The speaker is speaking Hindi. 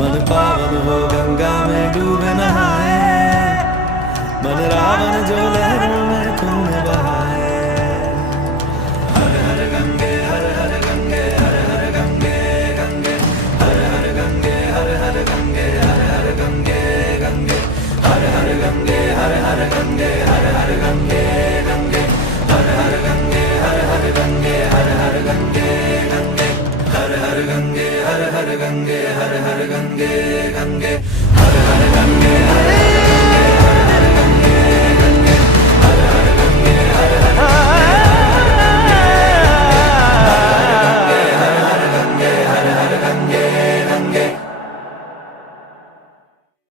मन पावन हो गंगा में डूबे नहाए, मन रावण जो लहरों में पुण्य बहाए। हर हर गंगे हर हर गंगे हर हर गंगे गंगे, हर हर गंगे हर हर गंगे हर हर गंगे गंगे, हर हर गंगे हर हर गंगे हर हर गंगे गंगे, हर हर गंगे हर हर गंगे हर हर गंगे गंगे, हर हर गंगे हर हर गंगे हर हर गंगे गंगे।